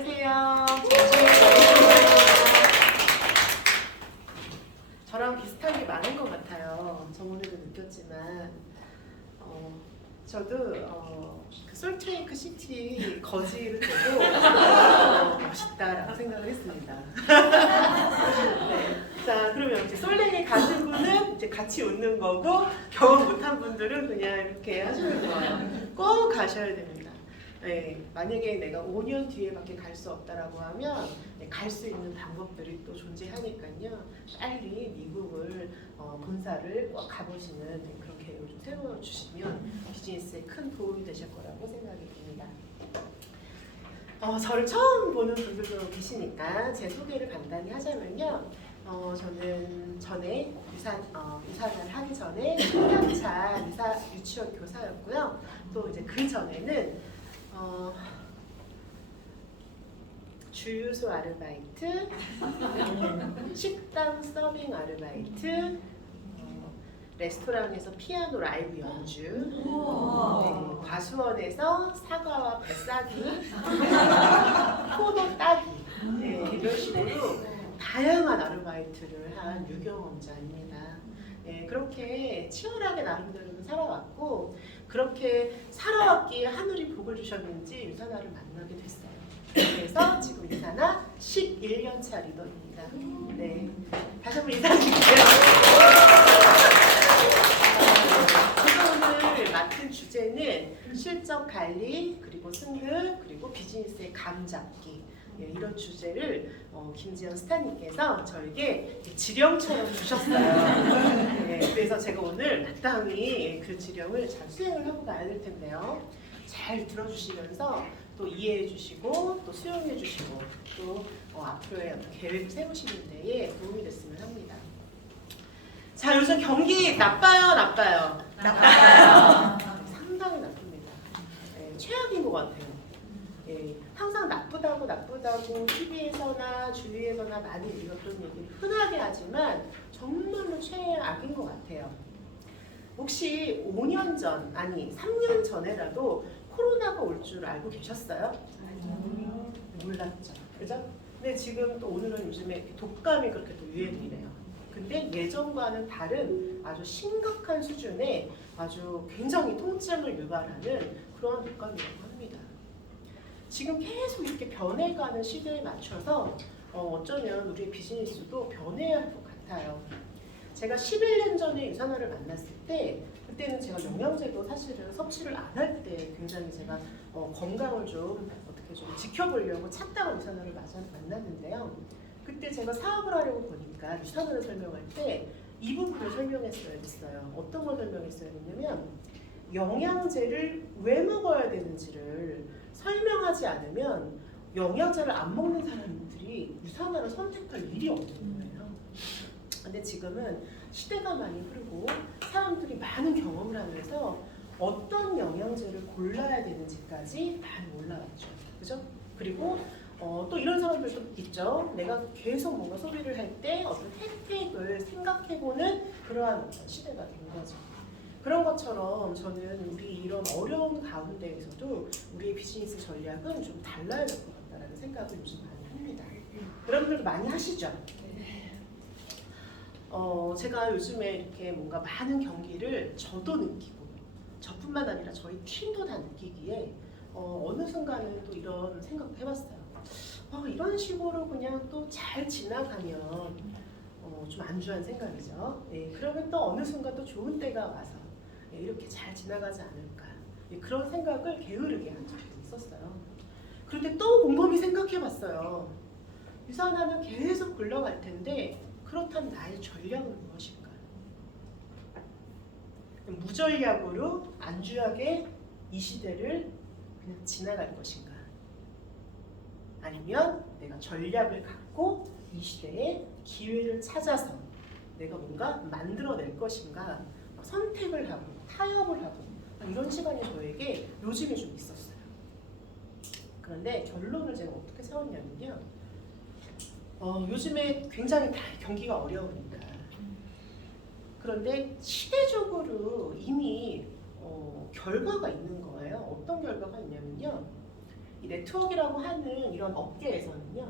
안녕하세요. 저랑 비슷한 게 많은 것 같아요. 저번에도 느꼈지만 저도 그 솔트레이크 시티 거지를 보고 멋있다라고 생각을 했습니다. 네. 자, 그러면 이제 솔랭에 가신 분은 이제 같이 웃는 거고 경험 못한 분들은 그냥 이렇게 하시는 거예요. 꼭 가셔야 됩니다. 네, 만약에 내가 5년 뒤에밖에 갈 수 없다라고 하면 갈 수 있는 방법들이 또 존재하니까요. 빨리 미국을 본사를 꼭 가보시는 그런 계획을 좀 세워주시면 비즈니스에 큰 도움이 되실 거라고 생각이 듭니다. 저를 처음 보는 분들도 계시니까 제 소개를 간단히 하자면요. 저는 전에 유산을 하기 전에 10년차 유치원 교사였고요. 또 이제 그 전에는 주유소 아르바이트, 식당 서빙 아르바이트, 레스토랑에서 피아노 라이브 연주, 네, 과수원에서 사과와 뱃사기, 포도 따기, 네, 이런 식으로 다양한 아르바이트를 한 유경험자입니다. 네, 그렇게 치열하게 나름대로는 살아왔고 그렇게 살아왔기에 하늘이 복을 주셨는지 유산아를 만나게 됐어요. 그래서 지금 유산아 11년차 리더입니다. 네, 다시 한번 인사드릴게요. 제가 오늘 맡은 주제는 실적 관리, 그리고 승률, 그리고 비즈니스의 감 잡기, 이런 주제를 김지연 스타님께서 저에게 지령처럼 주셨어요. 네, 그래서 제가 오늘 마땅히 그 지령을 잘 수행을 하고 가야 될 텐데요. 잘 들어주시면서 또 이해해 주시고 또 수용해 주시고 또 앞으로의 어떤 계획을 세우시는 데에 도움이 됐으면 합니다. 자, 요즘 경기 나빠요, 나빠요? 나빠요. 상당히 나쁩니다. 네, 최악인 것 같아요. 예, 항상 나쁘다고 TV에서나 주위에서나 많이 읽었던 얘기를 흔하게 하지만 정말로 최악인 것 같아요. 혹시 5년 전, 아니 3년 전에라도 코로나가 올 줄 알고 계셨어요? 몰랐죠. 그죠? 근데 지금 또 오늘은 요즘에 독감이 그렇게 또 유행이래요. 근데 예전과는 다른 아주 심각한 수준의 아주 굉장히 통증을 유발하는 그런 독감이라고 합니다. 지금 계속 이렇게 변해가는 시대에 맞춰서 어쩌면 우리의 비즈니스도 변해야 할 것 같아요. 제가 11년 전에 유산화를 만났을 때 그때는 제가 영양제도 사실은 섭취를 안 할 때 굉장히 제가 건강을 좀 어떻게 좀 지켜보려고 찾다가 유산화를 만났는데요. 그때 제가 사업을 하려고 보니까 유산화를 설명할 때 이 부분을 설명했어야 했어요. 어떤 걸 설명했어야 했냐면 영양제를 왜 먹어야 되는지를 설명하지 않으면 영양제를 안 먹는 사람들이 유산화를 선택할 일이 없는 거예요. 근데 지금은 시대가 많이 흐르고 사람들이 많은 경험을 하면서 어떤 영양제를 골라야 되는지까지 많이 올라왔죠. 그죠? 그리고 또 이런 사람들도 있죠. 내가 계속 뭔가 소비를 할 때 어떤 혜택을 생각해보는 그러한 어떤 시대가 된 거죠. 그런 것처럼 저는 우리 이런 어려운 가운데에서도 우리의 비즈니스 전략은 좀 달라야 될 것 같다는 생각을 요즘 많이 합니다. 여러분들도 많이 하시죠? 제가 요즘에 이렇게 뭔가 많은 경기를 저도 느끼고 저뿐만 아니라 저희 팀도 다 느끼기에 어느 순간은 또 이런 생각도 해봤어요. 이런 식으로 그냥 또 잘 지나가면 좀 안주한 생각이죠. 그러면 또 어느 순간 또 좋은 때가 와서 이렇게 잘 지나가지 않을까, 그런 생각을 게으르게 한 적이 있었어요. 그런데 또 곰곰이 생각해봤어요. 유산화는 계속 굴러갈 텐데 그렇다면 나의 전략은 무엇일까? 무전략으로 안주하게 이 시대를 그냥 지나갈 것인가? 아니면 내가 전략을 갖고 이 시대에 기회를 찾아서 내가 뭔가 만들어낼 것인가? 선택을 하고 타협을 하고 이런 시간이 저에게 요즘에 좀 있었어요. 그런데 결론을 제가 어떻게 세웠냐면요. 요즘에 굉장히 경기가 어려우니까. 그런데 시대적으로 이미 결과가 있는 거예요. 어떤 결과가 있냐면요. 이 네트워크라고 하는 이런 업계에서는요,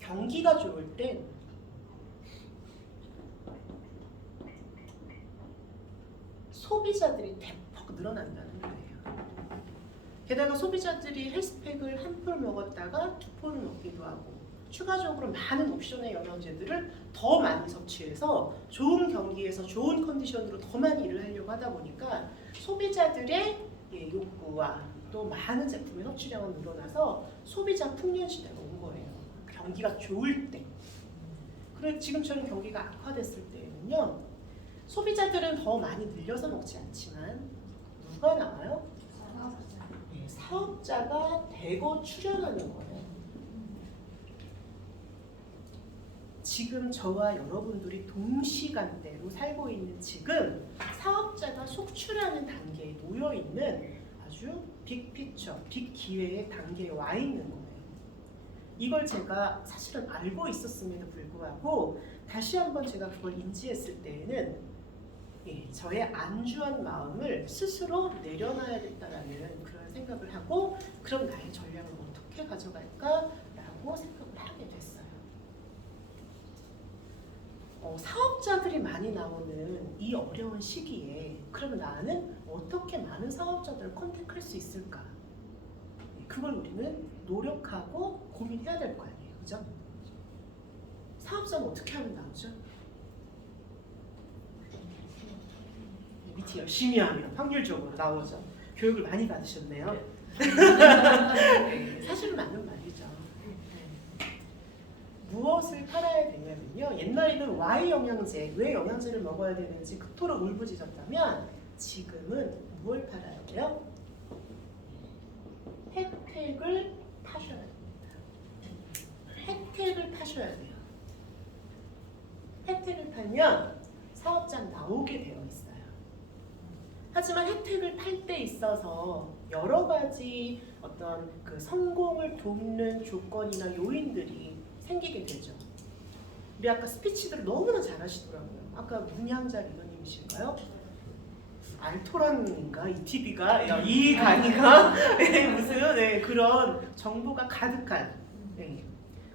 경기가 좋을 땐 소비자들이 대폭 늘어난다는 거예요. 게다가 소비자들이 헬스팩을 한 폴 먹었다가 2폴을 먹기도 하고 추가적으로 많은 옵션의 영양제들을 더 많이 섭취해서 좋은 경기에서 좋은 컨디션으로 더 많이 일을 하려고 하다 보니까 소비자들의 욕구와 또 많은 제품의 섭취량은 늘어나서 소비자 풍년 시대가 온 거예요. 경기가 좋을 때. 그리고 지금처럼 경기가 악화됐을 때는요, 소비자들은 더 많이 늘려서 먹지 않지만 누가 나와요? 사업자가 대거 출연하는 거예요. 지금 저와 여러분들이 동시간대로 살고 있는 지금 사업자가 속출하는 단계에 놓여 있는 아주 빅피처, 빅기회의 단계에 와 있는 거예요. 이걸 제가 사실은 알고 있었음에도 불구하고 다시 한번 제가 그걸 인지했을 때에는 저의 안주한 마음을 스스로 내려놔야겠다라는 그런 생각을 하고, 그럼 나의 전략을 어떻게 가져갈까라고 생각을 하게 됐어요. 사업자들이 많이 나오는 이 어려운 시기에 그러면 나는 어떻게 많은 사업자들을 컨택할 수 있을까? 그걸 우리는 노력하고 고민해야 될 거 아니에요, 그죠? 사업자는 어떻게 하면 나오죠? 밑에 열심히 하면 확률적으로 나오죠. 교육을 많이 받으셨네요. 네, 사실은 맞는 말이죠. 무엇을 팔아야 되냐면요, 옛날에는 Y 영양제, 왜 영양제를 먹어야 되는지 그토록 울부짖었다면 지금은 무엇을 팔아야 돼요? 혜택을 파셔야 됩니다. 혜택을 파셔야 돼요. 혜택을 팔면 사업자 나오게 되어 있어요. 하지만 혜택을 팔 때 있어서 여러 가지 어떤 그 성공을 돕는 조건이나 요인들이 생기게 되죠. 우리 아까 스피치들을 너무나 잘하시더라고요. 아까 문양자 리더님이신가요? 알토란인가? 이 TV가? 이 강의가? 무슨 그런 정보가 가득한.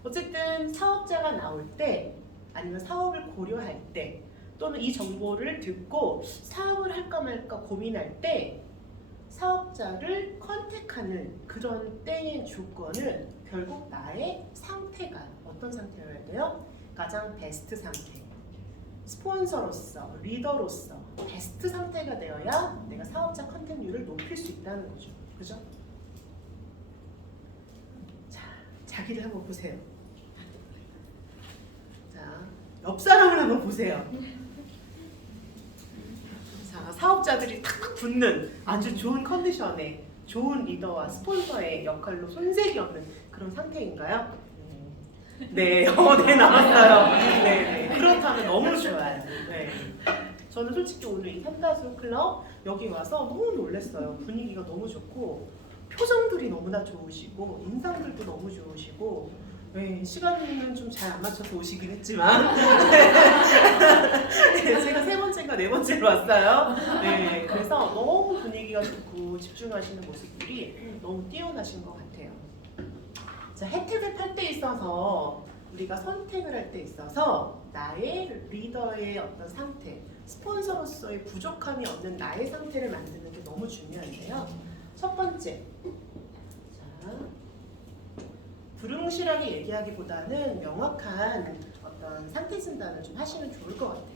어쨌든 사업자가 나올 때 아니면 사업을 고려할 때 또는 이 정보를 듣고 사업을 할까 말까 고민할 때 사업자를 컨택하는 그런 때의 조건은 결국 나의 상태가 어떤 상태여야 돼요? 가장 베스트 상태. 스폰서로서, 리더로서 베스트 상태가 되어야 내가 사업자 컨택률을 높일 수 있다는 거죠. 그죠? 자, 자기를 한번 보세요. 자, 옆 사람을 한번 보세요. 자, 사업자들이 탁 붙는 아주 좋은 컨디션에 좋은 리더와 스폰서의 역할로 손색이 없는 그런 상태인가요? 네, 네 나왔어요. 네, 그렇다면 너무 좋아요. 네. 저는 솔직히 오늘 이 삼다수 클럽 여기 와서 너무 놀랐어요. 분위기가 너무 좋고 표정들이 너무나 좋으시고 인상들도 너무 좋으시고, 네, 시간은 좀 잘 안 맞춰서 오시긴 했지만 네, 제가 3번째인가 4번째로 왔어요. 네, 그래서 너무 분위기가 좋고 집중하시는 모습들이 너무 뛰어나신 것 같아요. 자, 혜택을 팔 때 있어서 우리가 선택을 할 때 있어서 나의 리더의 어떤 상태, 스폰서로서의 부족함이 없는 나의 상태를 만드는 게 너무 중요한데요. 첫 번째, 자, 불응실하게 얘기하기보다는 명확한 어떤 상태 진단을 좀 하시면 좋을 것 같아요.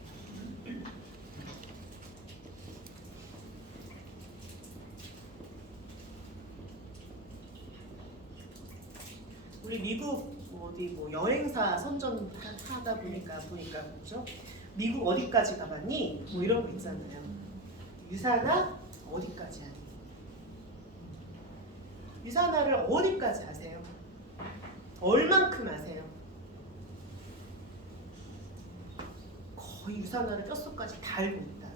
우리 미국 어디 뭐 여행사 선전하다 보니까 그죠? 미국 어디까지 가봤니? 뭐 이런 거 있잖아요. 유사나 어디까지 하니? 유사나를 어디까지 아세요? 얼만큼 아세요? 거의 유사나를 뼛속까지 다 알고 있다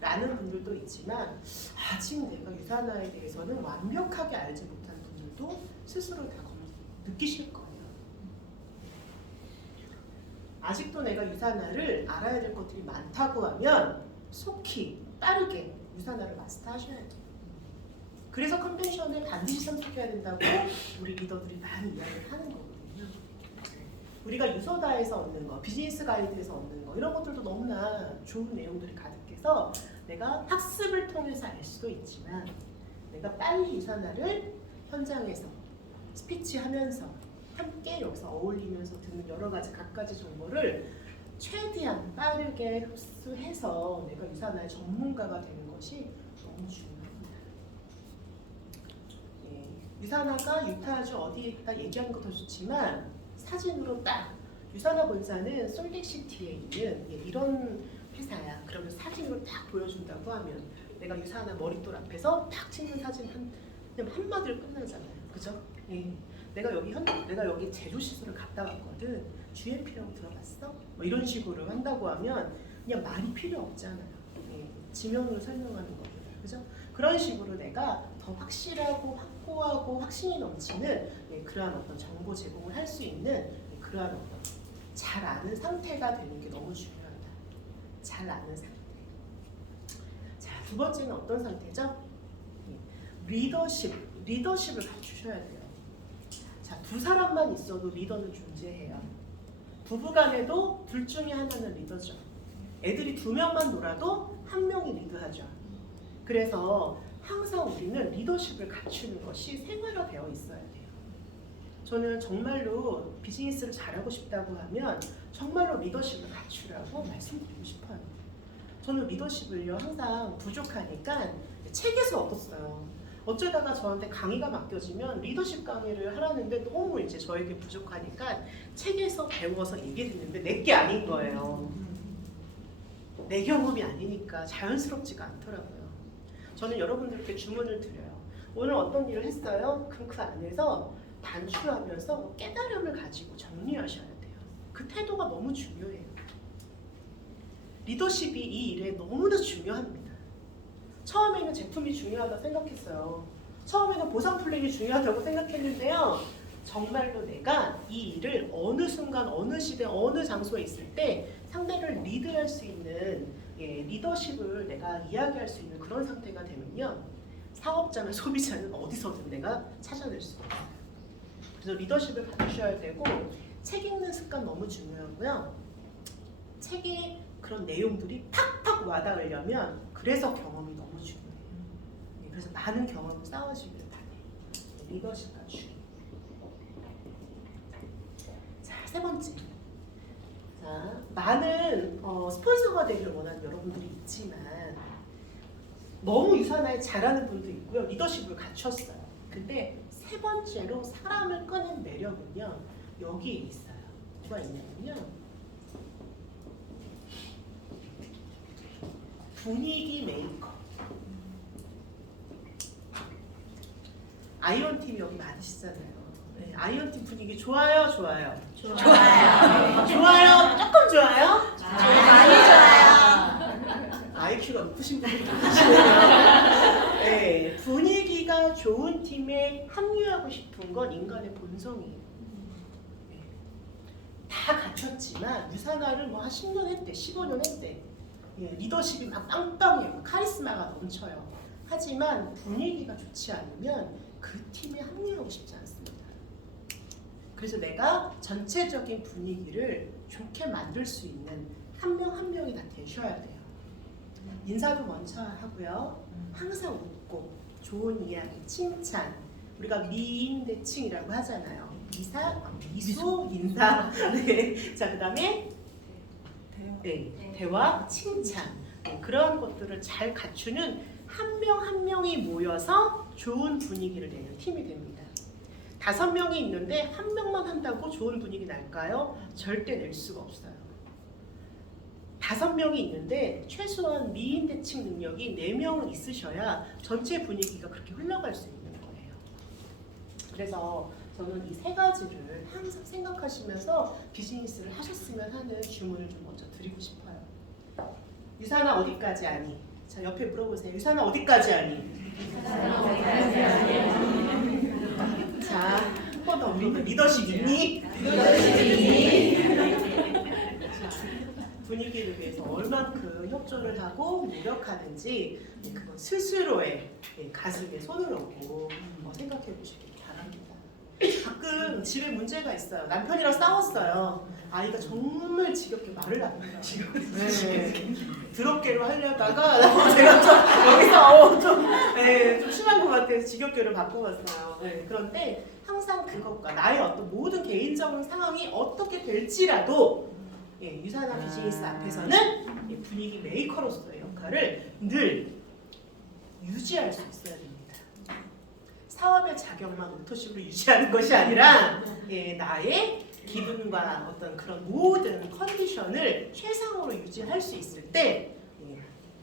라는 분들도 있지만, 아직 내가 유사나에 대해서는 완벽하게 알지 못한 분들도 스스로 다 느끼실 거예요. 아직도 내가 유사나를 알아야 될 것들이 많다고 하면 속히 빠르게 유사나를 마스터하셔야 돼요. 그래서 컨벤션에 반드시 참석해야 된다고 우리 리더들이 많이 이야기를 하는 거거든요. 우리가 유서다에서 얻는 거, 비즈니스 가이드에서 얻는 거 이런 것들도 너무나 좋은 내용들이 가득해서 내가 학습을 통해서 알 수도 있지만 내가 빨리 유산화를 현장에서 스피치하면서 함께 여기서 어울리면서 듣는 여러 가지 각가지 정보를 최대한 빠르게 흡수해서 내가 유산화의 전문가가 되는 것이 너무 중요합니다. 예, 유산화가 유타주 어디에 있다 얘기하는 것도 좋지만 사진으로 딱 유산화 본사는 솔릭시티에 있는 이런 회사야. 그러면 사진으로 딱 보여준다고 하면 내가 유산화 머릿돌 앞에서 딱 찍는 사진 그냥 한마디로 끝나잖아요. 그죠? 예. 내가 여기 제조시설을 갔다 왔거든. GMP라고 들어봤어? 뭐 이런 식으로 한다고 하면 그냥 말이 필요 없잖아요. 예. 지명으로 설명하는 겁니다. 그죠? 그런 식으로 내가 더 확실하고 확고하고 확신이 넘치는 그러한 어떤 정보 제공을 할 수 있는 그러한 어떤 잘 아는 상태가 되는 게 너무 중요하다. 잘 아는 상태. 자, 두 번째는 어떤 상태죠? 리더십을 갖추셔야 돼요. 자, 두 사람만 있어도 리더는 존재해요. 부부간에도 둘 중에 하나는 리더죠. 애들이 두 명만 놀아도 한 명이 리드하죠. 그래서 항상 우리는 리더십을 갖추는 것이 생활화되어 있어야 돼요. 저는 정말로 비즈니스를 잘하고 싶다고 하면 정말로 리더십을 갖추라고 말씀드리고 싶어요. 저는 리더십을요 항상 부족하니까 책에서 얻었어요. 어쩌다가 저한테 강의가 맡겨지면 리더십 강의를 하라는데 너무 이제 저에게 부족하니까 책에서 배워서 얘기를 했는데 내게 아닌 거예요. 내 경험이 아니니까 자연스럽지가 않더라고요. 저는 여러분들께 주문을 드려요. 오늘 어떤 일을 했어요? 그럼 그 안에서 단추하면서 깨달음을 가지고 정리하셔야 돼요. 그 태도가 너무 중요해요. 리더십이 이 일에 너무나 중요합니다. 처음에는 제품이 중요하다고 생각했어요. 처음에는 보상 플랜이 중요하다고 생각했는데요. 정말로 내가 이 일을 어느 순간, 어느 시대, 어느 장소에 있을 때 상대를 리드할 수 있는 리더십을 내가 이야기할 수 있는 그런 상태가 되면요. 사업자나 소비자는 어디서든 내가 찾아낼 수가 있어요. 그래서 리더십을 갖추셔야 되고 책 읽는 습관 너무 중요하고요. 책에 그런 내용들이 팍팍 와닿으려면 그래서 경험이 너무 중요해요. 그래서 많은 경험을 쌓아주길 바래요. 리더십 갖추기. 자, 세 번째. 자, 많은 스폰서가 되기를 원하는 여러분들이 있지만 너무 유산화에 잘하는 분도 있고요. 리더십을 갖췄어요. 근데 세 번째로 사람을 끄는 매력은요. 여기에 있어요. 뭐가 있냐면요. 분위기 메이커. 아이언팀 여기 많으시잖아요. 네, 아이언팀 분위기 좋아요? 좋아요? 좋아요. 좋아요? 조금 좋아요? 많이 좋아요. IQ가 높으신 분들이 계시네요. 네, 분위기가 좋은 팀에 합류하고 싶은 건 인간의 본성이에요. 네. 다 갖췄지만 유산화를 뭐 한 10년 했대, 15년 했대. 예, 리더십이 막 빵빵해요. 카리스마가 넘쳐요. 하지만 분위기가 좋지 않으면 그 팀에 합류하고 싶지 않습니다. 그래서 내가 전체적인 분위기를 좋게 만들 수 있는 한 명 한 명이 다 되셔야 돼요. 인사도 먼저 하고요. 항상 웃고 좋은 이야기, 칭찬. 우리가 미인대칭이라고 하잖아요. 미소, 인사. 네. 자, 그다음에 대화, 칭찬. 그런 것들을 잘 갖추는 한 명 한 명이 모여서 좋은 분위기를 내는 팀이 됩니다. 5명이 있는데 한 명만 한다고 좋은 분위기 날까요? 절대 낼 수가 없어요. 5명이 있는데 최소한 미인 대칭 능력이 4명은 있으셔야 전체 분위기가 그렇게 흘러갈 수 있는 거예요. 그래서 저는 이 3가지를 항상 생각하시면서 비즈니스를 하셨으면 하는 주문을 좀 먼저 드리고 싶어요. 유산화 어디까지 아니? 자, 옆에 물어보세요. 유산화 어디까지 아니? 자, 한 번 더 우리는 리더십 있니? 분위기를 위해서 얼만큼 협조를 하고 노력하는지 그건 스스로의 가슴에 손을 얹고 생각해 보시기 바랍니다. 가끔 집에 문제가 있어요. 남편이랑 싸웠어요. 아이가 정말 지겹게 말을 안 해요. 네. 드럽게로 하려다가 제가 좀 여기서 좀 심한 것 같아서 지겹게로 바꿔봤어요. 그런데 항상 그것과 나의 어떤 모든 개인적인 상황이 어떻게 될지라도 유산화 비즈니스 앞에서는 분위기 메이커로서의 역할을 늘 유지할 수 있어야 됩니다. 사업의 자격만 오토십으로 유지하는 것이 아니라 나의 기분과 어떤 그런 모든 컨디션을 최상으로 유지할 수 있을 때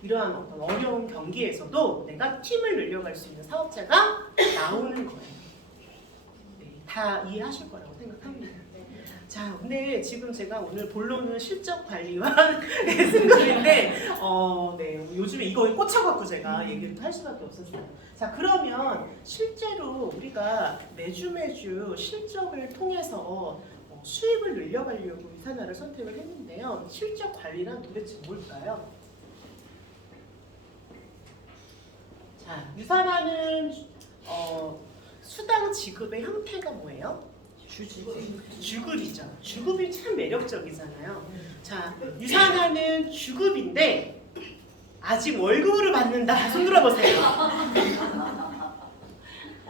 이러한 어떤 어려운 경기에서도 내가 팀을 늘려갈 수 있는 사업자가 나오는 거예요. 다 이해하실 거라고 생각합니다. 자, 근데 지금 제가 오늘 본론은 실적 관리와 승급인데, 요즘에 이거에 꽂혀갖고 제가 얘기를 할 수밖에 없었어요. 자, 그러면 실제로 우리가 매주 실적을 통해서 수입을 늘려가려고 유산화를 선택을 했는데요. 실적 관리란 도대체 뭘까요? 자, 유산화는 수당 지급의 형태가 뭐예요? 주급이죠. 주급이 참 매력적이잖아요. 자, 유산화는 주급인데 아직 월급으로 받는다. 손 들어보세요.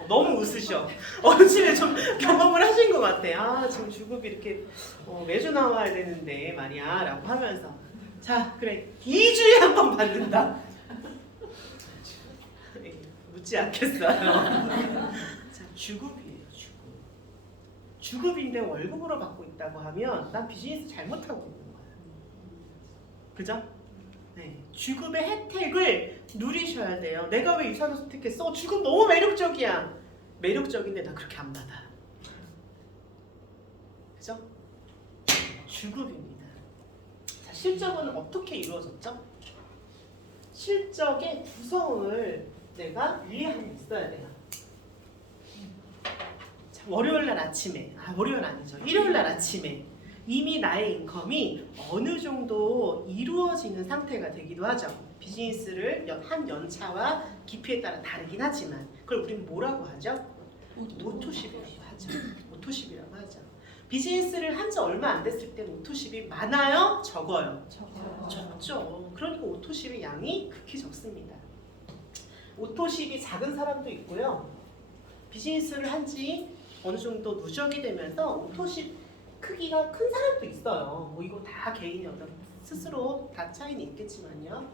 너무 웃으셔. 집에 좀 경험을 하신 것 같아. 아, 지금 주급이 이렇게 매주 나와야 되는데 말이야 라고 하면서 자, 그래 2주에 한 번 받는다. 묻지 않겠어요. 자, 주급이에요. 주급인데 월급으로 받고 있다고 하면 난 비즈니스 잘못하고 있는 거야. 그죠? 주급의 혜택을 누리셔야 돼요. 내가 왜 유산을 선택했어? 주급 너무 매력적이야. 매력적인데 나 그렇게 안 받아. 그죠? 주급입니다. 자, 실적은 어떻게 이루어졌죠? 실적의 구성을 내가 이해하고 있어야 돼요. 자, 월요일 아침에, 월요일 아니죠. 일요일 아침에 이미 나의 인컴이 어느 정도 이루어지는 상태가 되기도 하죠. 비즈니스를 한 연차와 깊이에 따라 다르긴 하지만 그걸 우리는 뭐라고 하죠? 오토십이라고 하죠. 오토십이라고 하죠. 비즈니스를 한 지 얼마 안 됐을 때 오토십이 많아요? 적어요? 적죠. 그러니까 오토십의 양이 극히 적습니다. 오토십이 작은 사람도 있고요. 비즈니스를 한 지 어느 정도 누적이 되면서 오토십 크기가 큰 사람도 있어요. 이거 다 개인의 어떤 스스로 다 차이는 있겠지만요.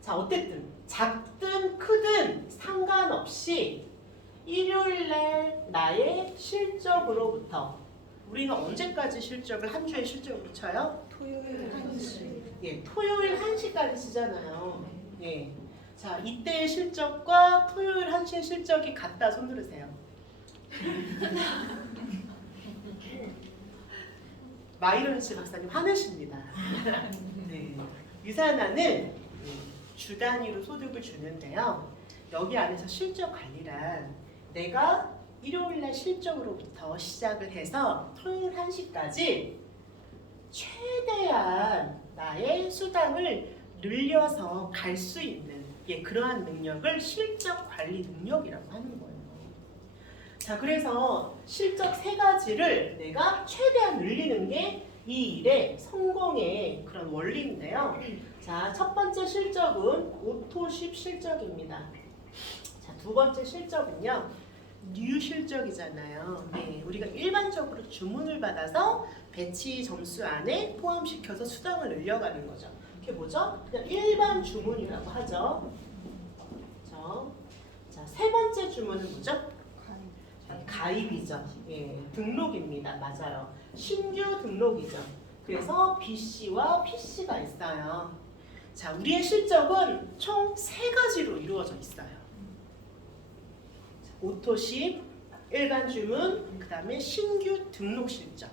자, 어쨌든 작든 크든 상관없이 일요일날 나의 실적으로부터 우리는 언제까지 실적을 한 주의 실적으로 쳐요? 토요일 1시. 토요일 1시까지 쓰잖아요. 자, 이때의 실적과 토요일 1시의 실적이 같다. 손 들으세요. 마이런스 박사님 화내십니다. 유산화는 주 단위로 소득을 주는데요. 여기 안에서 실적 관리란 내가 일요일날 실적으로부터 시작을 해서 토요일 1시까지 최대한 나의 수당을 늘려서 갈 수 있는 그러한 능력을 실적 관리 능력이라고 하는 거예요. 자, 그래서 실적 3가지를 내가 최대한 늘리는 게 이 일의 성공의 그런 원리인데요. 자, 첫 번째 실적은 오토십 실적입니다. 자, 두 번째 실적은요. 뉴 실적이잖아요. 우리가 일반적으로 주문을 받아서 배치 점수 안에 포함시켜서 수당을 늘려가는 거죠. 그게 뭐죠? 그냥 일반 주문이라고 하죠. 자, 세 번째 주문은 뭐죠? 가입이죠. 등록입니다. 맞아요. 신규 등록이죠. 그래서 BC와 PC가 있어요. 자, 우리의 실적은 총 3가지로 이루어져 있어요. 오토십, 일반 주문, 그 다음에 신규 등록 실적.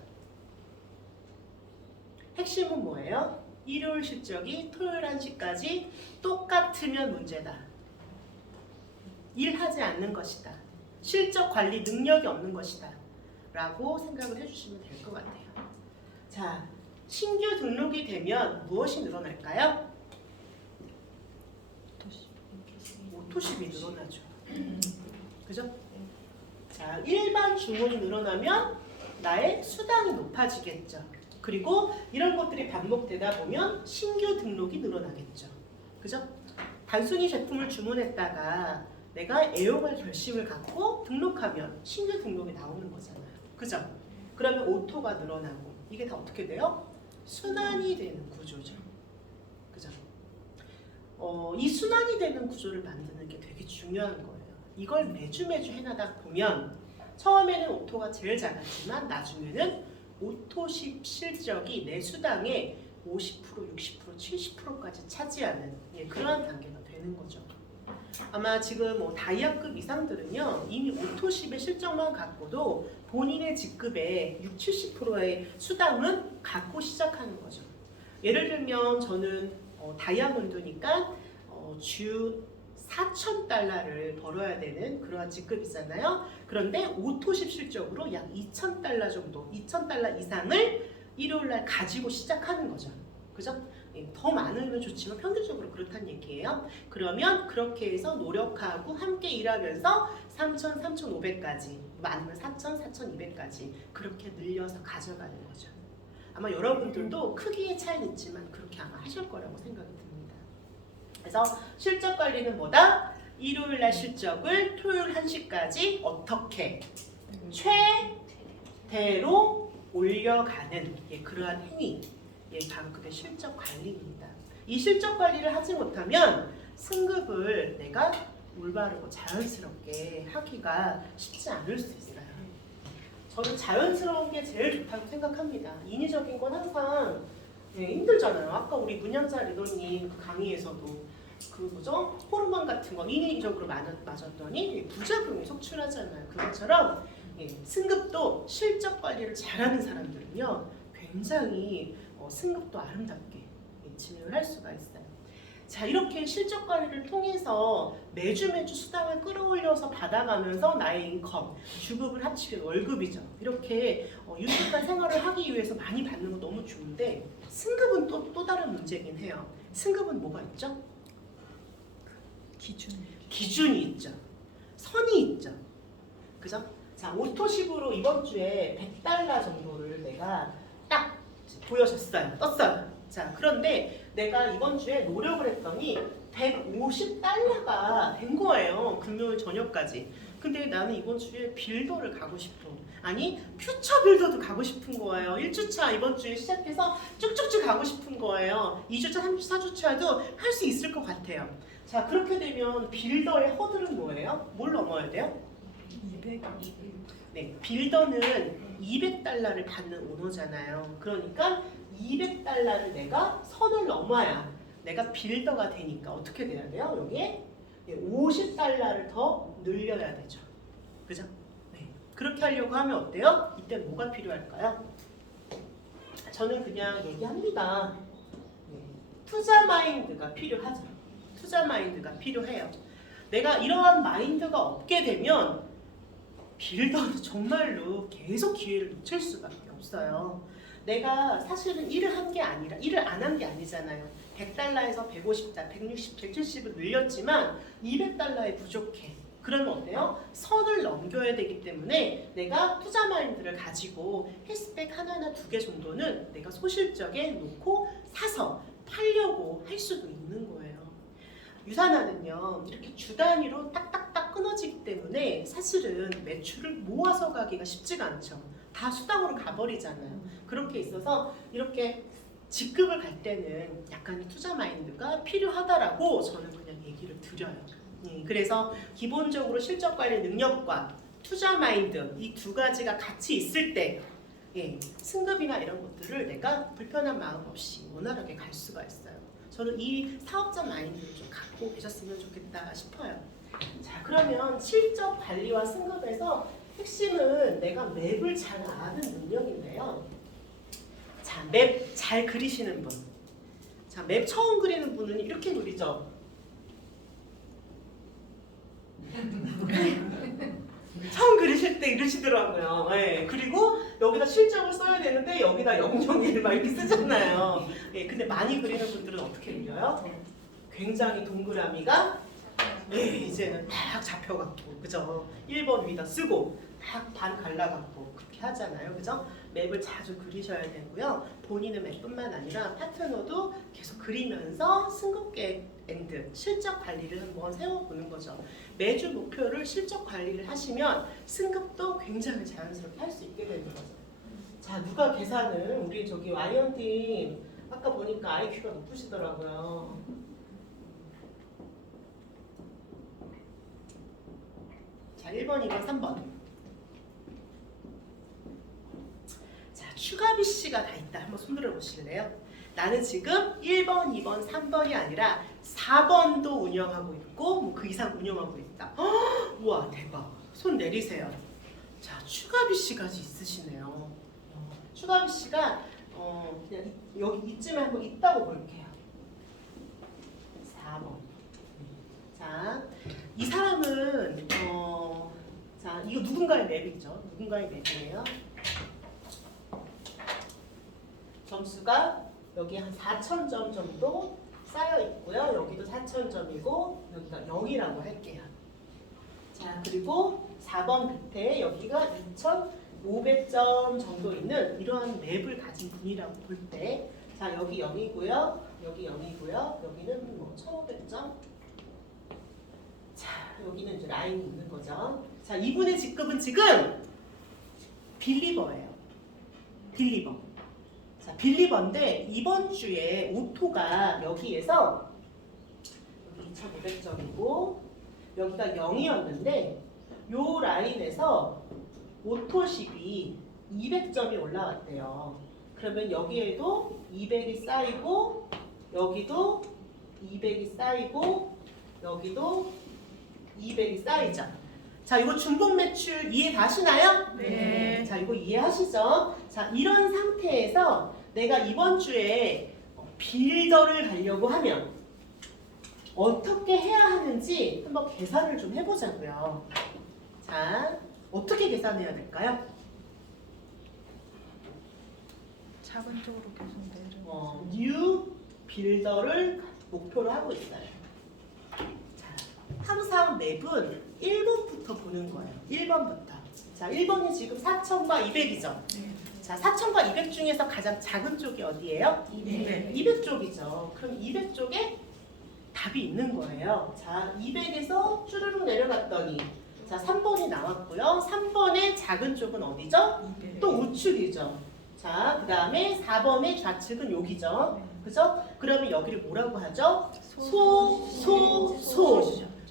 핵심은 뭐예요? 일요일 실적이 토요일 1시까지 똑같으면 문제다. 일하지 않는 것이다. 실적 관리 능력이 없는 것이다. 라고 생각을 해주시면 될 것 같아요. 자, 신규 등록이 되면 무엇이 늘어날까요? 오토십이 늘어나죠. 그죠? 자, 일반 주문이 늘어나면 나의 수당이 높아지겠죠. 그리고 이런 것들이 반복되다 보면 신규 등록이 늘어나겠죠. 그죠? 단순히 제품을 주문했다가 내가 애용할 결심을 갖고 등록하면 신규 등록이 나오는 거잖아요. 그죠? 그러면 오토가 늘어나고 이게 다 어떻게 돼요? 순환이 되는 구조죠. 그죠? 이 순환이 되는 구조를 만드는 게 되게 중요한 거예요. 이걸 매주 해나다 보면 처음에는 오토가 제일 작았지만 나중에는 오토십 실적이 내 수당의 50%, 60%, 70%까지 차지하는 그러한 단계가 되는 거죠. 아마 지금 다이아급 이상들은요 이미 오토십의 실적만 갖고도 본인의 직급의 60, 70%의 수당은 갖고 시작하는 거죠. 예를 들면 저는 다이아몬드니까 주 4,000달러를 벌어야 되는 그러한 직급이잖아요. 그런데 오토십 실적으로 약 2,000달러 정도, 2,000달러 이상을 일요일날 가지고 시작하는 거죠. 그죠? 더 많으면 좋지만 평균적으로 그렇다는 얘기예요. 그러면 그렇게 해서 노력하고 함께 일하면서 3,000, 3,500까지, 많으면 4,000, 4,200까지 그렇게 늘려서 가져가는 거죠. 아마 여러분들도 크기의 차이는 있지만 그렇게 아마 하실 거라고 생각이 듭니다. 그래서 실적 관리는 뭐다? 일요일날 실적을 토요일 1시까지 어떻게 최대로 올려가는 그러한 행위, 바로 그게 실적 관리입니다. 이 실적 관리를 하지 못하면 승급을 내가 올바르고 자연스럽게 하기가 쉽지 않을 수 있어요. 저는 자연스러운 게 제일 좋다고 생각합니다. 인위적인 건 항상 힘들잖아요. 아까 우리 문양자 리더님 그 강의에서도 호르몬 같은 건 인위적으로 맞았더니 부작용이 속출하잖아요. 그것처럼 승급도 실적 관리를 잘하는 사람들은요 굉장히 승급도 아름답게 진행을 할 수가 있어요. 자, 이렇게 실적 관리를 통해서 매주 수당을 끌어올려서 받아가면서 나의 인컴, 주급을 합치면 월급이죠. 이렇게 유익한 생활을 하기 위해서 많이 받는 거 너무 좋은데 승급은 또 다른 문제긴 해요. 승급은 뭐가 있죠? 기준이 있죠. 선이 있죠. 그죠? 자, 오토십으로 이번 주에 100달러 정도를 내가 딱 보여줬어요. 떴어요. 자, 그런데 내가 이번 주에 노력을 했더니 150달러가 된 거예요. 금요일 저녁까지. 근데 나는 이번 주에 빌더를 가고 싶어. 아니, 퓨처 빌더도 가고 싶은 거예요. 1주차 이번 주에 시작해서 쭉쭉쭉 가고 싶은 거예요. 2주차, 3주차, 4주차도 할 수 있을 것 같아요. 자, 그렇게 되면 빌더의 허들은 뭐예요? 뭘 넘어야 돼요? 200. 네, 빌더는 200달러를 받는 오너잖아요. 그러니까 200달러를 내가 선을 넘어야 내가 빌더가 되니까 어떻게 돼야 돼요? 여기에 50달러를 더 늘려야 되죠. 그죠? 네. 그렇게 하려고 하면 어때요? 이때 뭐가 필요할까요? 저는 그냥 얘기합니다. 투자 마인드가 필요하죠. 투자 마인드가 필요해요. 내가 이러한 마인드가 없게 되면 빌더는 정말로 계속 기회를 놓칠 수밖에 없어요. 내가 사실은 일을 한 게 아니라 일을 안 한 게 아니잖아요. 100달러에서 150달, 160, 170을 늘렸지만 200달러에 부족해. 그러면 어때요? 선을 넘겨야 되기 때문에 내가 투자 마인드를 가지고 헬스백 하나나 2개 정도는 내가 소실적에 놓고 사서 팔려고 할 수도 있는 거예요. 유산화는요 이렇게 주 단위로 딱딱딱 끊어지기 때문에 사실은 매출을 모아서 가기가 쉽지가 않죠. 다 수당으로 가버리잖아요. 그렇게 있어서 이렇게 직급을 갈 때는 약간의 투자 마인드가 필요하다라고 저는 그냥 얘기를 드려요. 그래서 기본적으로 실적 관리 능력과 투자 마인드 이 두 가지가 같이 있을 때 승급이나 이런 것들을 내가 불편한 마음 없이 원활하게 갈 수가 있어요. 저는 이 사업자 마인드를 좀 갖고 계셨으면 좋겠다 싶어요. 자, 그러면 실적 관리와 승급에서 핵심은 내가 맵을 잘 아는 능력인데요. 자, 맵 잘 그리시는 분. 자, 맵 처음 그리는 분은 이렇게 그리죠. 처음 그리실 때 이러시더라고요. 예. 그리고 여기다 실적을 써야 되는데 여기다 001 막 이렇게 쓰잖아요. 예. 근데 많이 그리는 분들은 어떻게 그려요? 굉장히 동그라미가 이제는 딱 잡혀갖고 그죠? 1번 위에다 쓰고 딱 반 갈라갖고 그렇게 하잖아요. 그죠? 맵을 자주 그리셔야 되고요. 본인의 맵뿐만 아니라 파트너도 계속 그리면서 승급계 엔드 실적 관리를 한번 세워보는 거죠. 매주 목표를 실적 관리를 하시면 승급도 굉장히 자연스럽게 할 수 있게 되는 거죠. 자, 누가 계산을 우리 저기 와이언팀 아까 보니까 IQ가 높으시더라고요. 자, 1번, 2번, 3번. 자, 추가 BC가 다 있다. 한번 손들어 보실래요? 나는 지금 1번, 2번, 3번이 아니라 4번도 운영하고 있고 뭐 그 이상 운영하고 있다. 우와, 대박. 손 내리세요. 자, 추가 BC까지 있으시네요. 추가 BC가 그냥 여기 이쯤에 한번 있다고 볼게요. 4번. 자, 이 사람은 자, 이거 누군가의 맵이죠. 누군가의 맵이에요. 점수가 여기 한 4,000점 정도 쌓여 있고요. 여기도 4,000점이고 여기가 0이라고 할게요. 자, 그리고 4번 밑에 여기가 2,500점 정도 있는 이러한 맵을 가진 분이라고 볼 때, 자, 여기 0이고요. 여기 0이고요. 여기는 뭐 1,500점. 자, 여기는 이제 라인이 있는 거죠. 자, 이분의 직급은 지금 빌리버예요. 빌리버. 자, 빌리버인데 이번 주에 오토가 여기에서 여기 2,500점이고 여기가 0이었는데 요 라인에서 오토십이 200점이 올라왔대요. 그러면 여기에도 200이 쌓이고 여기도 200이 쌓이고 여기도 200이 쌓이죠. 자, 이거 중복 매출 이해 가시나요? 네. 자, 이거 이해하시죠? 자, 이런 상태에서 내가 이번 주에 빌더를 가려고 하면 어떻게 해야 하는지 한번 계산을 좀 해보자고요. 자, 어떻게 계산해야 될까요? 작은 쪽으로 계속 내려. 뉴 빌더를 목표로 하고 있어요. 자, 항상 맵은 1번부터 보는 거예요. 1번부터. 자, 1번이 지금 4,000과 200이죠. 네. 자, 4,000과 200 중에서 가장 작은 쪽이 어디예요? 200쪽이죠. 그럼 200쪽에 답이 있는 거예요. 자, 200에서 쭈르륵 내려갔더니 자, 3번이 나왔고요. 3번의 작은 쪽은 어디죠? 200. 또 우측이죠. 자, 그 다음에 4번의 좌측은 여기죠. 그죠? 그러면 여기를 뭐라고 하죠? 소.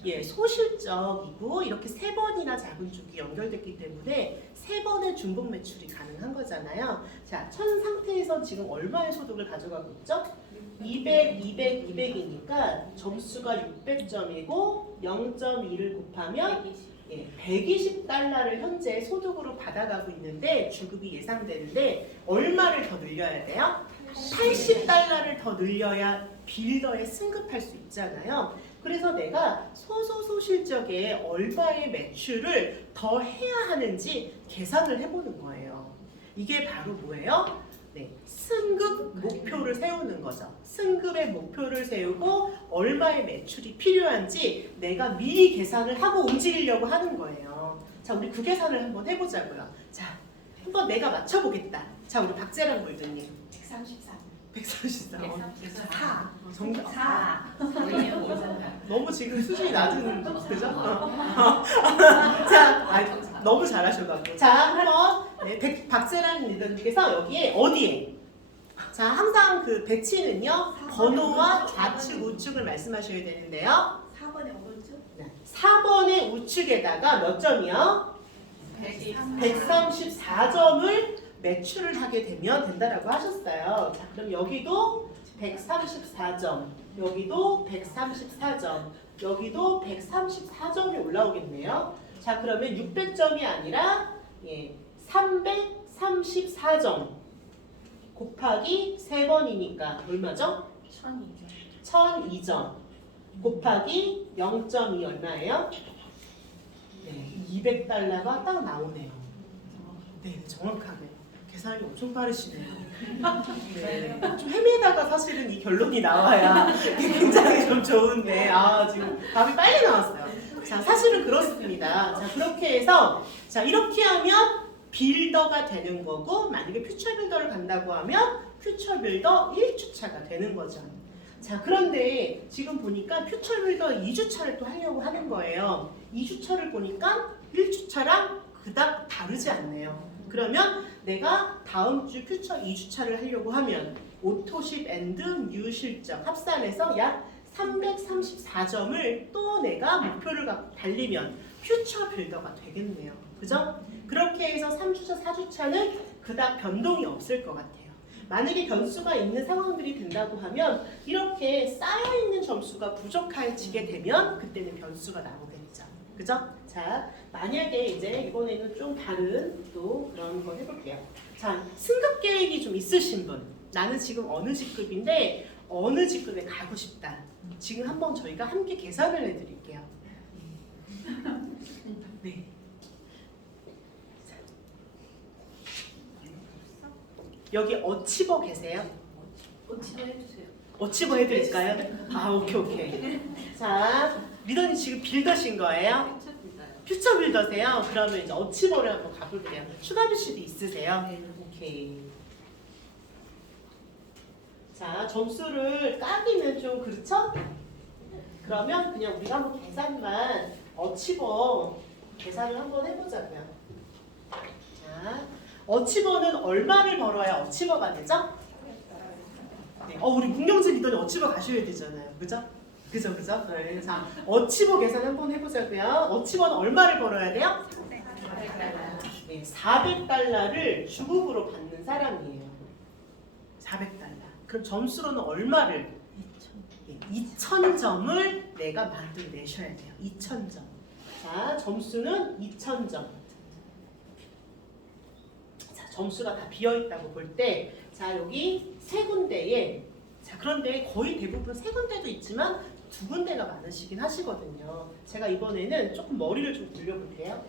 예, 소실적이고 이렇게 3번이나 작은 쪽이 연결됐기 때문에 3번의 중복 매출이 가능한 거잖아요. 자, 천 상태에서 지금 얼마의 소득을 가져가고 있죠? 200, 200, 200이니까 점수가 600점이고 0.2를 곱하면 120달러를 현재 소득으로 받아가고 있는데 주급이 예상되는데 얼마를 더 늘려야 돼요? 80달러를 더 늘려야 빌더에 승급할 수 있잖아요. 그래서 내가 소실적에 얼마의 매출을 더 해야 하는지 계산을 해보는 거예요. 이게 바로 뭐예요? 네, 승급 목표를 세우는 거죠. 승급의 목표를 세우고 얼마의 매출이 필요한지 내가 미리 계산을 하고 움직이려고 하는 거예요. 자, 우리 그 계산을 한번 해보자고요. 자, 한번 내가 맞춰보겠다. 자, 우리 박재랑 골드님. 134. 134. 4. 정답. 4. 너무 지금 수준이 낮은 그죠? 자, 너무 잘하셔가지고. 자, 한번 박재란 리더님께서 여기에 어디에? 자, 항상 그 배치는요 번호와 좌측, 우측을 말씀하셔야 되는데요. 4번에 오른쪽? 네. 4번의 우측에다가 몇 점이요? 134점을 매출을 하게 되면 된다라고 하셨어요. 자, 그럼 여기도 134점, 여기도 134점, 여기도 134점이 올라오겠네요. 자, 그러면 600점이 아니라 334점 곱하기 3번이니까 얼마죠? 1002점. 1002점 곱하기 0.2 얼마예요? 네, 200달러가 딱 나오네요. 네, 정확하게. 계산이 엄청 빠르시네요. 네, 좀 헤매다가 사실은 이 결론이 나와야 굉장히 좀 좋은데 지금 답이 빨리 나왔어요. 자, 사실은 그렇습니다. 자, 그렇게 해서 자, 이렇게 하면 빌더가 되는 거고 만약에 퓨처 빌더를 간다고 하면 퓨처 빌더 1주차가 되는 거죠. 자, 그런데 지금 보니까 퓨처 빌더 2주차를 또 하려고 하는 거예요. 2주차를 보니까 1주차랑 그닥 다르지 않네요. 그러면 내가 다음 주 퓨처 2주차를 하려고 하면 오토십 앤드 뉴 실적 합산해서 약 334점을 또 내가 목표를 갖고 달리면 퓨처 빌더가 되겠네요. 그죠? 그렇게 해서 3주차, 4주차는 그닥 변동이 없을 것 같아요. 만약에 변수가 있는 상황들이 된다고 하면 이렇게 쌓여있는 점수가 부족해지게 되면 그때는 변수가 나오겠죠. 그죠? 자, 만약에 이제 이번에는 좀 다른 또 그런 거 해볼게요. 자, 승급 계획이 좀 있으신 분. 나는 지금 어느 직급인데 어느 직급에 가고 싶다. 지금 한번 저희가 함께 계산을 해드릴게요. 네. 여기 어치버 계세요? 어치도 해주세요. 어치버 해드릴까요? 오케이. 자, 리더님 지금 빌더신 거예요? 퓨처 빌더세요? 그러면 이제 어치버를 한번 가볼게요. 추가 비시도 있으세요? 네. 오케이. 자, 점수를 까기는 좀 그렇죠? 그러면 그냥 우리가 한번 계산만 어치버 계산을 한번 해보자고요. 자, 어치버는 얼마를 벌어야 어치버가 되죠? 네. 우리 문경재 리더님 어치버 가셔야 되잖아요. 그죠? 네. 자, 어치버 계산 한번 해보자고요. 어치버는 얼마를 벌어야 돼요? 400달러. 네, 400달러를 주급으로 받는 사람이에요. 400달러. 그럼 점수로는 얼마를? 2000점을 내가 만들어내셔야 돼요. 2000점. 자, 점수는 2000점. 자, 점수가 다 비어있다고 볼 때, 자, 여기 세 군데에, 자, 그런데 거의 대부분 세 군데도 있지만 두 군데가 많으시긴 하시거든요. 제가 이번에는 조금 머리를 좀 굴려볼게요.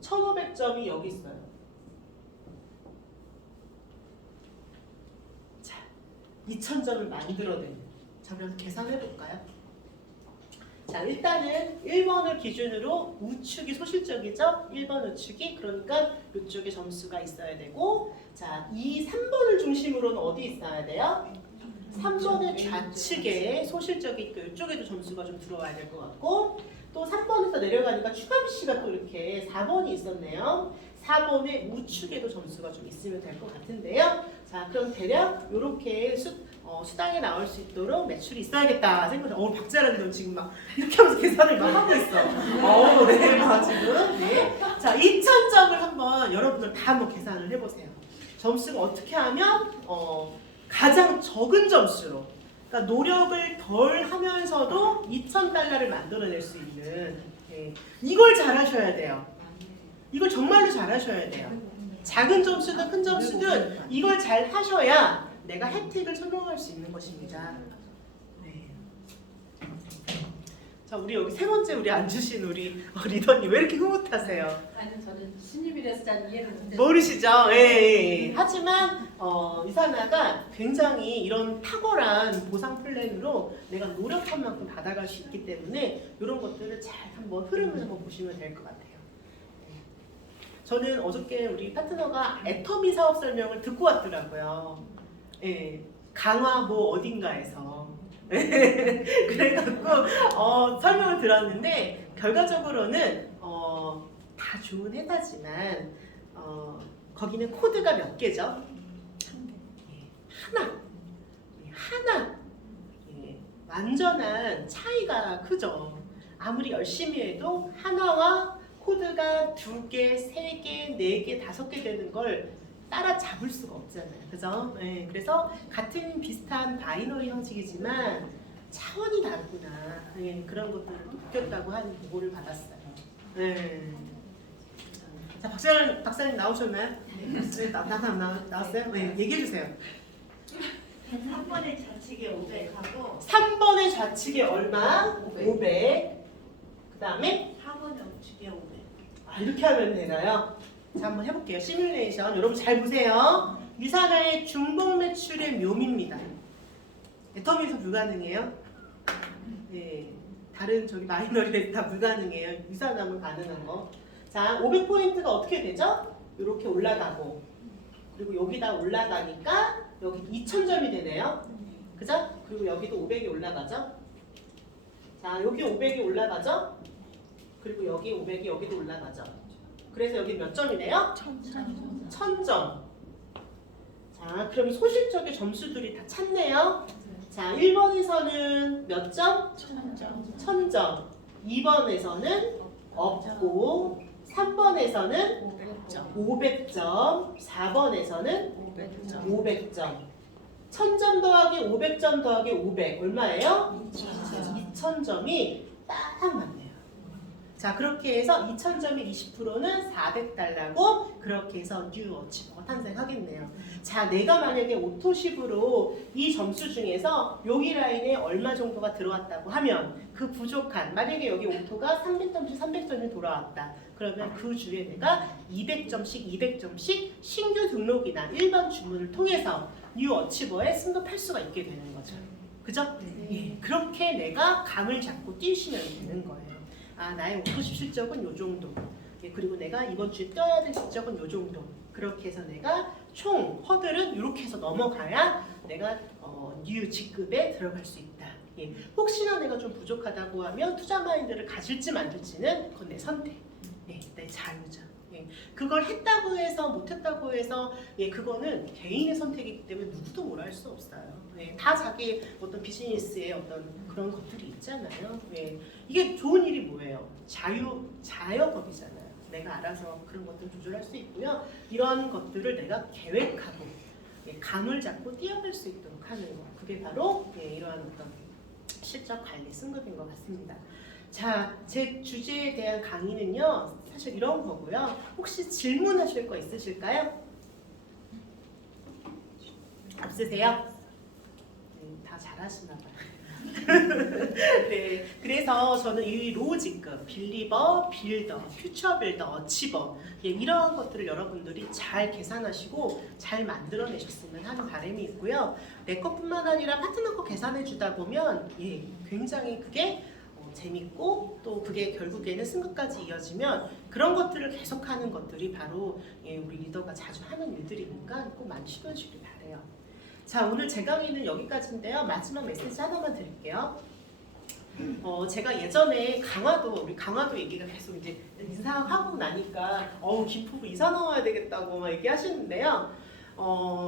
1500점이 여기 있어요. 자, 2000점을 만들어내는. 자, 그럼 계산해볼까요? 자, 일단은 1번을 기준으로 우측이 소실적이죠? 1번 우측이. 그러니까 이쪽에 점수가 있어야 되고, 자, 이 3번을 중심으로는 어디 있어야 돼요? 3번의 좌측에 소실적이 있고 이쪽에도 점수가 좀 들어와야 될 것 같고, 또 3번에서 내려가니까 추가 비씨가 또 이렇게 4번이 있었네요. 4번의 우측에도 점수가 좀 있으면 될 것 같은데요. 자, 그럼 대략 이렇게 수당이 나올 수 있도록 매출이 있어야겠다 생각해서 박자라는 건 지금 막 이렇게 하면서 계산을 막 하고 있어. 네, 지금. 네. 자, 2000점을 한번 여러분들 다 한번 계산을 해보세요. 점수가 어떻게 하면 가장 적은 점수로, 그러니까 노력을 덜 하면서도 2000달러를 만들어낼 수 있는, 이걸 잘하셔야 돼요. 이걸 정말로 잘하셔야 돼요. 작은 점수든 큰 점수든 이걸 잘 하셔야 내가 혜택을 성공할 수 있는 것입니다. 네. 자, 우리 여기 세 번째 우리 앉으신 우리 리더님 왜 이렇게 흐뭇하세요? 아니 저는 신입이라서 잘 이해를 못해요. 모르시죠? 예. 하지만 이사나가 굉장히 이런 탁월한 보상 플랜으로 내가 노력한 만큼 받아갈 수 있기 때문에 이런 것들을 잘 한번 흐름을 한번 보시면 될 것 같아요. 저는 어저께 우리 파트너가 애터미 사업 설명을 듣고 왔더라고요. 예, 강화 뭐 어딘가에서. 그래갖고 설명을 들었는데 결과적으로는 다 좋은 회사지만 거기는 코드가 몇 개죠? 하나. 완전한 차이가 크죠. 아무리 열심히 해도 하나와 코드가 2개, 3개, 4개, 5개 되는 걸 따라잡을 수가 없잖아요. 그죠? 네, 그래서 같은 비슷한 바이너리 형식이지만 차원이 다르구나. 네, 그런 것들을 느꼈다고 하는 보고를 받았어요. 네. 자, 박사님 나오셨나요? 네, 나왔어요? 네, 얘기해 주세요. 3번의 좌측에 500하고 3번의 좌측에 얼마? 500. 500. 그 다음에 4번의 우측에 500. 이렇게 하면 되나요? 자, 한번 해볼게요. 시뮬레이션. 여러분 잘 보세요. 유산화의 중복 매출의 묘미입니다. 애터미에서 불가능해요? 네. 다른 저기 마이너리에 다 불가능해요. 유산화면 가능한 거. 자, 500포인트가 어떻게 되죠? 이렇게 올라가고 그리고 여기다 올라가니까 여기 2000점이 되네요. 그죠? 그리고 여기도 500이 올라가죠? 자, 여기 500이 올라가죠? 그리고 여기 500이 여기도 올라가죠? 그래서 여기 몇 점이네요? 1000점. 자, 그럼 소실적의 점수들이 다 찼네요. 자, 1번에서는 몇 점? 1000점. 2번에서는 없고 3번에서는 500점. 4번에서는 500점. 1000점 더하기 500점 더하기 500 얼마예요? 2000점이 딱 맞네요. 자, 그렇게 해서 2000점의 20%는 400달러고 그렇게 해서 뉴 어치버가 탄생하겠네요. 자, 내가 만약에 오토십으로 이 점수 중에서 여기 라인에 얼마 정도가 들어왔다고 하면 그 부족한 만약에 여기 오토가 300점씩 300점이 돌아왔다. 그러면 그 주에 내가 200점씩 200점씩 신규 등록이나 일반 주문을 통해서 뉴 어치버에 승급할 수가 있게 되는 거죠. 그죠? 예, 그렇게 내가 감을 잡고 뛰시면 되는 거예요. 아, 나의 오토십 실적은 요 정도. 예, 그리고 내가 이번 주에 떠야 될 실적은 요 정도. 그렇게 해서 내가 총 허들은 이렇게 해서 넘어가야 내가 뉴 직급에 들어갈 수 있다. 예, 혹시나 내가 좀 부족하다고 하면 투자 마인드를 가질지 말지는 그건 내 선택. 예, 내 자유죠. 예, 그걸 했다고 해서 못했다고 해서 예, 그거는 개인의 선택이기 때문에 누구도 뭐라 할 수 없어요. 예, 다 자기 어떤 비즈니스의 어떤 그런 것들이 있잖아요. 예, 이게 좋은 일이 뭐예요? 자유업이잖아요. 내가 알아서 그런 것들 조절할 수 있고요. 이런 것들을 내가 계획하고 예, 감을 잡고 뛰어갈 수 있도록 하는 거. 그게 바로 예, 이러한 어떤 실적 관리 승급인 것 같습니다. 자, 제 주제에 대한 강의는요. 사실 이런 거고요. 혹시 질문하실 거 있으실까요? 없으세요? 다 잘하시나 봐요. 네, 그래서 저는 이 로직급, 빌리버, 빌더, 퓨처 빌더, 어치버 예, 이런 것들을 여러분들이 잘 계산하시고 잘 만들어내셨으면 하는 바람이 있고요. 내 것뿐만 아니라 파트너 거 계산해 주다 보면 예, 굉장히 그게 재밌고 또 그게 결국에는 승급까지 이어지면 그런 것들을 계속하는 것들이 바로 예, 우리 리더가 자주 하는 일들이니까 꼭 많이 시도해 주길 바래요. 자, 오늘 제 강의는 여기까지인데요. 마지막 메시지 하나만 드릴게요. 제가 예전에 우리 강화도 얘기가 계속 이제 인사하고 나니까 김포구 이사 나와야 되겠다고 막 얘기하시는데요.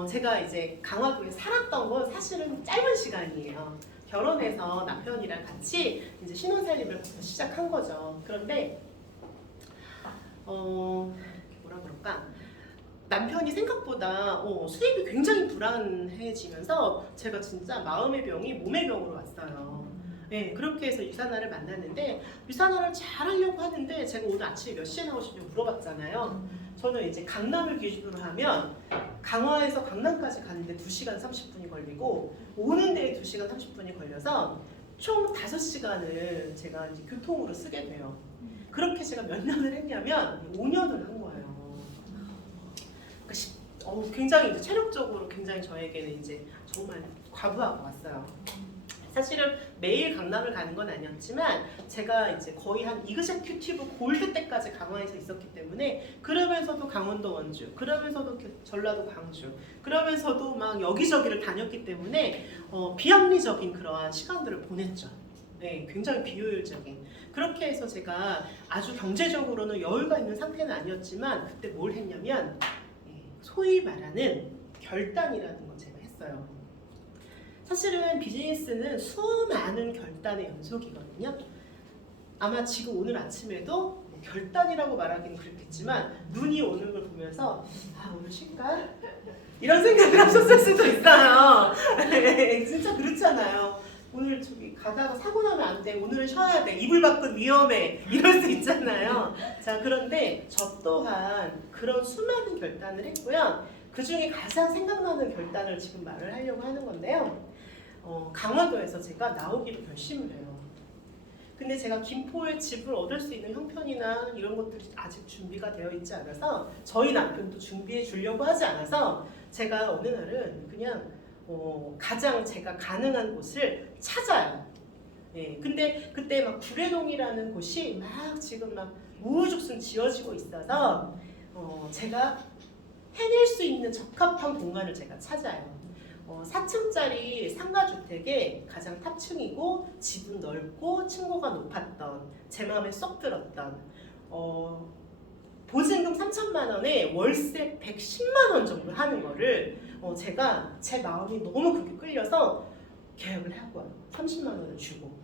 제가 이제 강화도에 살았던 건 사실은 짧은 시간이에요. 결혼해서 남편이랑 같이 이제 신혼살림을 시작한 거죠. 그런데 뭐라 그럴까? 남편이 생각보다 수입이 굉장히 불안해지면서 제가 진짜 마음의 병이 몸의 병으로 왔어요. 네, 그렇게 해서 유산화를 만났는데 유산화를 잘 하려고 하는데 제가 오늘 아침에 몇 시에 나오시냐고 물어봤잖아요. 저는 이제 강남을 기준으로 하면 강화에서 강남까지 가는데 2시간 30분이 걸리고 오는 데에 2시간 30분이 걸려서 총 5시간을 제가 이제 교통으로 쓰게 돼요. 그렇게 제가 몇 년을 했냐면 5년을 한 거예요. 굉장히 이제 체력적으로 굉장히 저에게는 이제 정말 과부하가 왔어요. 사실은 매일 강남을 가는 건 아니었지만 제가 이제 거의 한 이그제큐티브 골드 때까지 강화에서 있었기 때문에 그러면서도 강원도 원주, 그러면서도 전라도 광주, 그러면서도 막 여기저기를 다녔기 때문에 비합리적인 그러한 시간들을 보냈죠. 네, 굉장히 비효율적인. 그렇게 해서 제가 아주 경제적으로는 여유가 있는 상태는 아니었지만 그때 뭘 했냐면 소위 말하는 결단이라는 걸 제가 했어요. 사실은 비즈니스는 수많은 결단의 연속이거든요. 아마 지금 오늘 아침에도 결단이라고 말하기는 그렇겠지만 눈이 오는 걸 보면서 오늘 쉴까? 이런 생각을 하셨을 수도 있어요. 진짜 그렇잖아요. 오늘 저기 가다가 사고 나면 안 돼. 오늘은 쉬어야 돼. 이불 밖은 위험해. 이럴 수 있잖아요. 자, 그런데 저 또한 그런 수많은 결단을 했고요. 그 중에 가장 생각나는 결단을 지금 말을 하려고 하는 건데요. 강화도에서 제가 나오기로 결심을 해요. 근데 제가 김포에 집을 얻을 수 있는 형편이나 이런 것들이 아직 준비가 되어 있지 않아서 저희 남편도 준비해 주려고 하지 않아서 제가 어느 날은 그냥 가장 제가 가능한 곳을 찾아요. 예, 근데 그때 막 구례동이라는 곳이 막 지금 막 우후죽순 지어지고 있어서 제가 해낼 수 있는 적합한 공간을 제가 찾아요. 4층짜리 상가주택의 가장 탑층이고 집은 넓고 층고가 높았던 제 마음에 쏙 들었던 보증금 3천만 원에 월세 110만 원 정도 하는 거를 제가 제 마음이 너무 그렇게 끌려서 계약을 하고 와요. 30만 원을 주고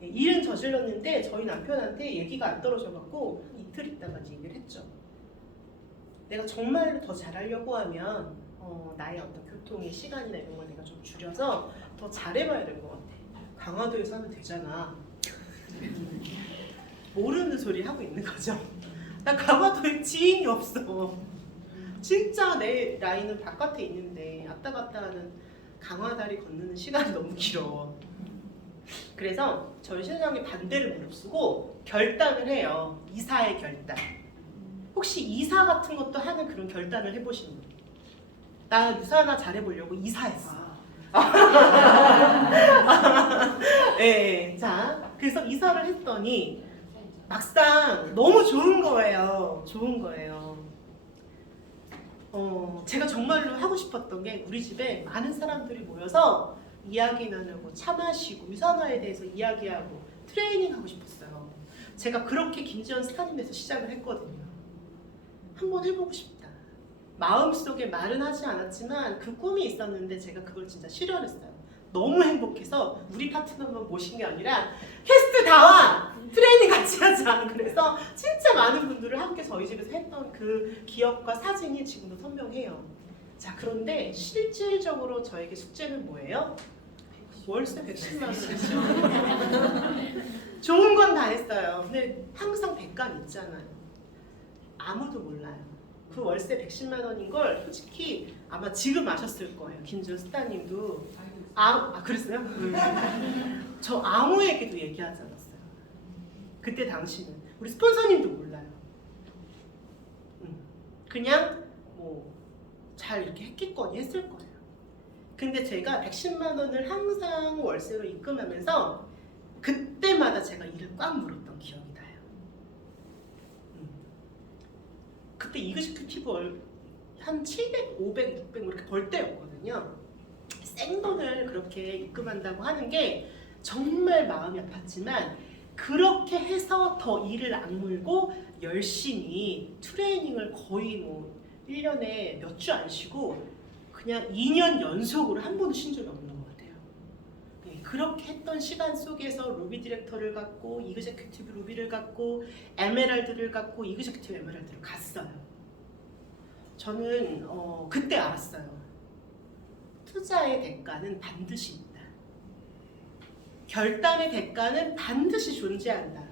일은 저질렀는데 저희 남편한테 얘기가 안 떨어져갖고 이틀 있다가 얘기를 했죠. 내가 정말로 더 잘하려고 하면 나의 어떤 교통의 시간이나 이런 걸 내가 좀 줄여서 더 잘해봐야 될 것 같아. 강화도에서 하면 되잖아. 모르는 소리 하고 있는 거죠. 나 강화도에 지인이 없어. 진짜 내 라인은 바깥에 있는데 왔다 갔다 하는 강화다리 건너는 시간이 너무 길어. 그래서 저희 신랑이 반대를 무릅쓰고 결단을 해요. 이사의 결단. 혹시 이사 같은 것도 하는 그런 결단을 해보신 분? 나 유사 하나 잘해보려고 이사했어. 네, 자, 그래서 이사를 했더니 막상 너무 좋은 거예요. 좋은 거예요. 제가 정말로 하고 싶었던 게 우리 집에 많은 사람들이 모여서 이야기 나누고 차 마시고 유산화에 대해서 이야기하고 트레이닝 하고 싶었어요. 제가 그렇게 김지연 스타님에서 시작을 했거든요. 한번 해보고 싶다. 마음속에 말은 하지 않았지만 그 꿈이 있었는데 제가 그걸 진짜 실현했어요. 너무 행복해서 우리 파트너만 모신 게 아니라 캐스트 다 와! 트레이닝 같이 하자. 그래서 진짜 많은 분들을 함께 저희 집에서 했던 그 기억과 사진이 지금도 선명해요. 자, 그런데 실질적으로 저에게 숙제는 뭐예요? 월세 110만 원이죠. 좋은 건 다 했어요. 근데 항상 대가는 있잖아요. 아무도 몰라요. 그 월세 110만 원인 걸 솔직히 아마 지금 아셨을 거예요. 김지연 스타님도. 그랬어요? 저 아무에게도 얘기하지 않았어요. 그때 당시는. 우리 스폰서님도 몰라요. 그냥 잘 이렇게 했겠거니 했을 거예요. 근데 제가 110만 원을 항상 월세로 입금하면서 그때마다 제가 이를 꽉 물었던 기억이 나요. 그때 이그지큐티브 한 700, 500, 600 이렇게 벌 때였거든요. 생돈을 그렇게 입금한다고 하는 게 정말 마음이 아팠지만 그렇게 해서 더 일을 악물고 열심히 트레이닝을 거의 1년에 몇 주 안 쉬고 그냥 2년 연속으로 한 번도 쉰 적이 없는 것 같아요. 네, 그렇게 했던 시간 속에서 루비 디렉터를 갖고 이그제큐티브 루비를 갖고 에메랄드를 갖고 이그제큐티브 에메랄드를 갔어요. 저는 그때 알았어요. 투자의 대가는 반드시 있다. 결단의 대가는 반드시 존재한다.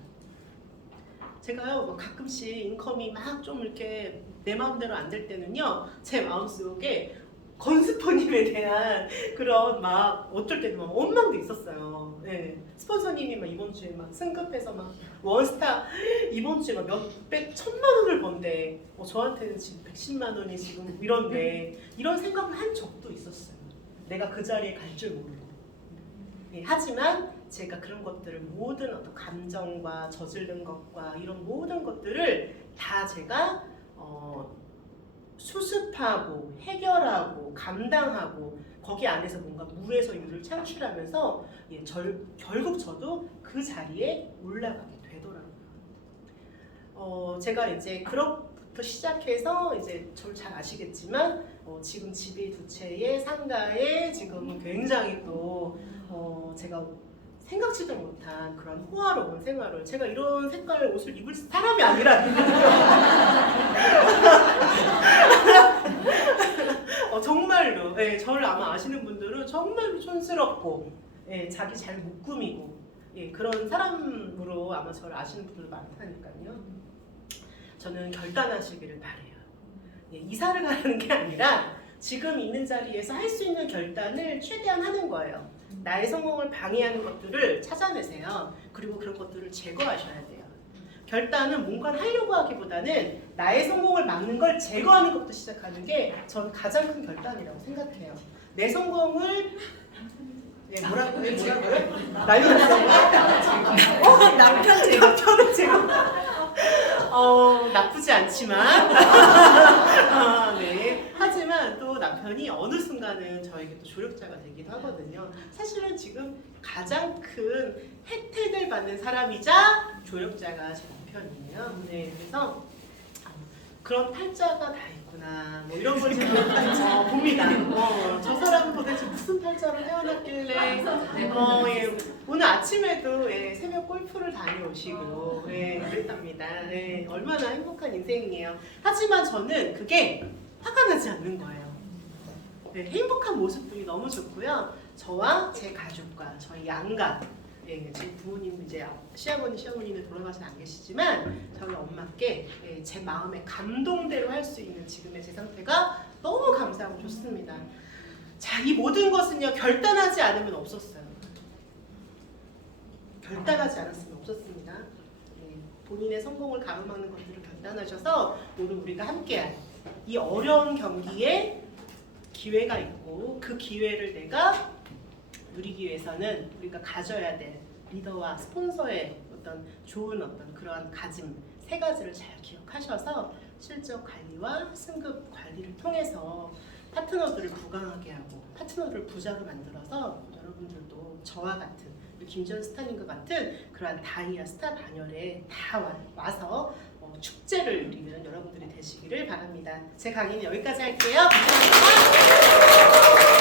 제가요 가끔씩 인컴이 막 좀 이렇게 내 마음대로 안 될 때는요 제 마음속에 건스포님에 대한 그런 막 어쩔 때는 막 원망도 있었어요. 네. 스폰서님이 막 이번 주에 막 승급해서 막 원스타 이번 주에 막 몇백 천만 원을 번대. 저한테는 지금 110만 원이 지금 이런데 이런 생각을 한 적도 있었어요. 내가 그 자리에 갈 줄 모르고. 네. 하지만 제가 그런 것들을 모든 어떤 감정과 저지른 것과 이런 모든 것들을 다 제가 수습하고 해결하고 감당하고 거기 안에서 뭔가 무에서 유를 창출하면서 결국 저도 그 자리에 올라가게 되더라고요. 제가 이제 그렇부터 시작해서 이제 저를 잘 아시겠지만 지금 집이 두 채의 상가에 지금 굉장히 또 제가 생각지도 못한 그런 호화로운 생활을 제가 이런 색깔 옷을 입을 사람이 아니라 정말로 저를 아마 아시는 분들은 정말로 촌스럽고 자기 잘 못 꾸미고 그런 사람으로 아마 저를 아시는 분들 많다니까요. 저는 결단하시기를 바래요. 이사를 가는 게 아니라 지금 있는 자리에서 할 수 있는 결단을 최대한 하는 거예요. 나의 성공을 방해하는 것들을 찾아내세요. 그리고 그런 것들을 제거하셔야 돼요. 결단은 뭔가를 하려고 하기보다는 나의 성공을 막는 걸 제거하는 것부터 시작하는 게 저는 가장 큰 결단이라고 생각해요. 내 성공을 뭐라고요? 난리 났어요. 남편을 제거. 나쁘지 않지만 네. 하지만 또 남편이 어느 순간은 저에게 또 조력자가 되기도 하거든요. 사실은 지금 가장 큰 혜택을 받는 사람이자 조력자가 제 남편이에요. 네, 그래서 그런 팔자가 다 있구나. 뭐 이런 걸 제가 봅니다. 저 사람은 도대체 무슨 팔자로 태어났길래 예, 오늘 아침에도 새벽 골프를 다녀오시고 그랬답니다. 얼마나 행복한 인생이에요. 하지만 저는 그게 화가 나지 않는 거예요. 행복한 모습들이 너무 좋고요. 저와 제 가족과 저희 양가, 제 부모님 이제 시어머니는 돌아가신 안 계시지만 저희 엄마께 제 마음의 감동대로 할 수 있는 지금의 제 상태가 너무 감사하고 좋습니다. 자, 이 모든 것은요 결단하지 않으면 없었어요. 결단하지 않았으면 없었습니다. 본인의 성공을 가로막는 것들을 결단하셔서 오늘 우리가 함께할 이 어려운 경기에 기회가 있고 그 기회를 내가 누리기 위해서는 우리가 가져야 될 리더와 스폰서의 어떤 좋은 그러한 가짐 세 가지를 잘 기억하셔서 실적 관리와 승급 관리를 통해서 파트너들을 부강하게 하고 파트너들을 부자로 만들어서 여러분들도 저와 같은 김지연 스타님과 같은 그러한 다이아 스타 반열에 다 와서 축제를 누리는 여러분들이 되시기를 바랍니다. 제 강의는 여기까지 할게요. 감사합니다.